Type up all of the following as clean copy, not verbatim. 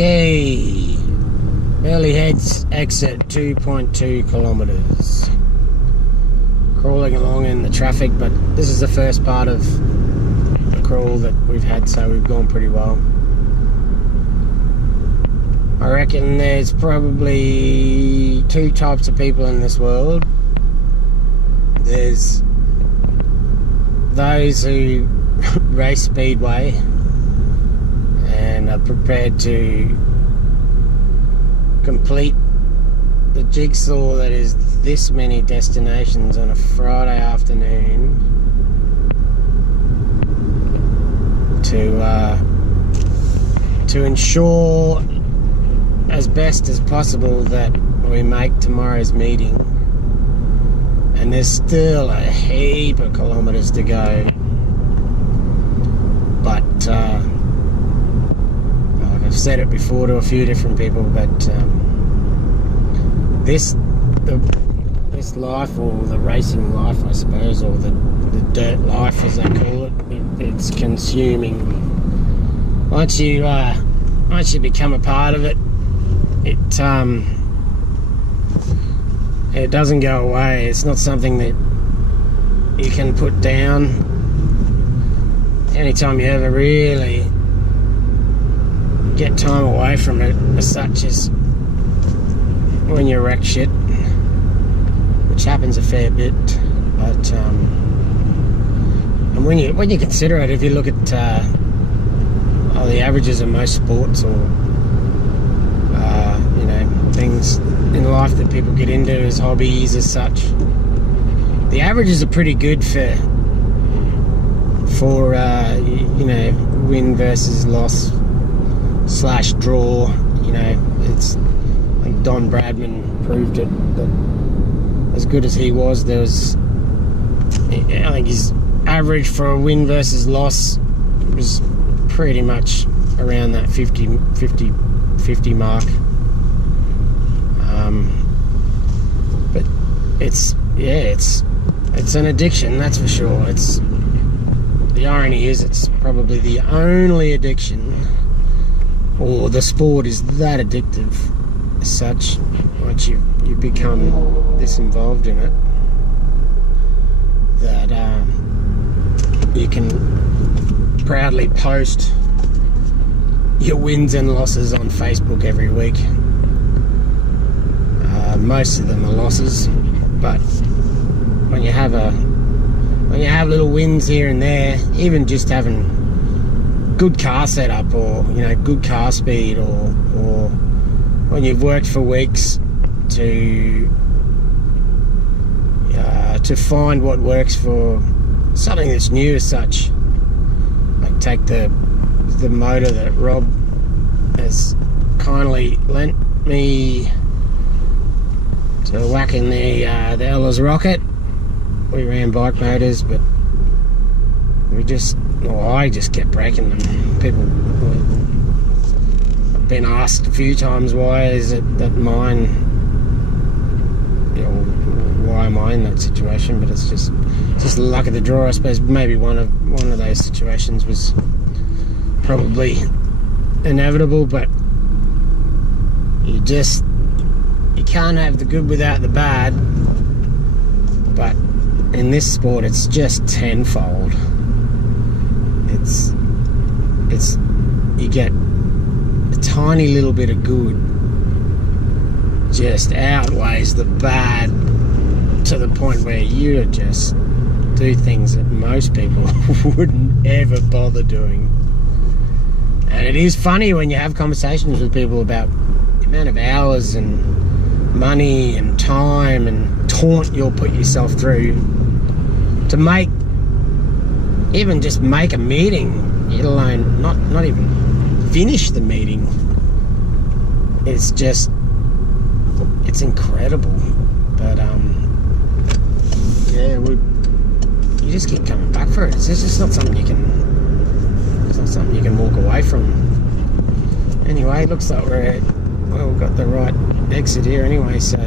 Okay, Burleigh Heads exit 2.2 kilometres. Crawling along in the traffic, but this is the first part of the crawl that we've had, so we've gone pretty well. I reckon there's probably two types of people in this world. There's those who race speedway and are prepared to complete the jigsaw that is this many destinations on a Friday afternoon to ensure as best as possible that we make tomorrow's meeting. And there's still a heap of kilometres to go, but I've said it before to a few different people, but this life, or the racing life, I suppose, or the dirt life as they call it, it's consuming. Once you become a part of it, it doesn't go away. It's not something that you can put down. Anytime you ever really get time away from it, as such as when you wreck shit, which happens a fair bit. But and when you consider it, if you look at the averages of most sports, or things in life that people get into as hobbies as such, the averages are pretty good for win versus loss / draw. It's like Don Bradman proved it, that as good as he was, I think his average for a win versus loss was pretty much around that 50 mark. But it's an addiction, that's for sure. The irony is, it's probably the only addiction, or the sport is that addictive as such, once you become this involved in it, that you can proudly post your wins and losses on Facebook every week. Most of them are losses, but when you have little wins here and there, even just having good car setup, or good car speed, or when you've worked for weeks to find what works for something that's new as such. Like take the motor that Rob has kindly lent me to whack in the Ella's Rocket. We ran bike motors, but I just kept breaking them. I've been asked a few times, why is it that mine, why am I in that situation? But it's just the luck of the draw, I suppose. Maybe one of those situations was probably inevitable, but you can't have the good without the bad. But in this sport, it's just tenfold. You get a tiny little bit of good just outweighs the bad, to the point where you just do things that most people wouldn't ever bother doing. And it is funny when you have conversations with people about the amount of hours and money and time and taunt you'll put yourself through to even make a meeting, let alone not even finish the meeting. It's incredible. But you just keep coming back for it. It's just not something you can walk away from. Anyway, it looks like we've got the right exit here anyway, so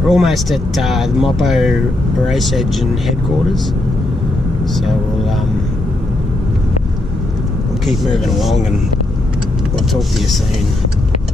we're almost at the Moppo Race Engine headquarters. So we'll keep moving along and We'll talk to you soon.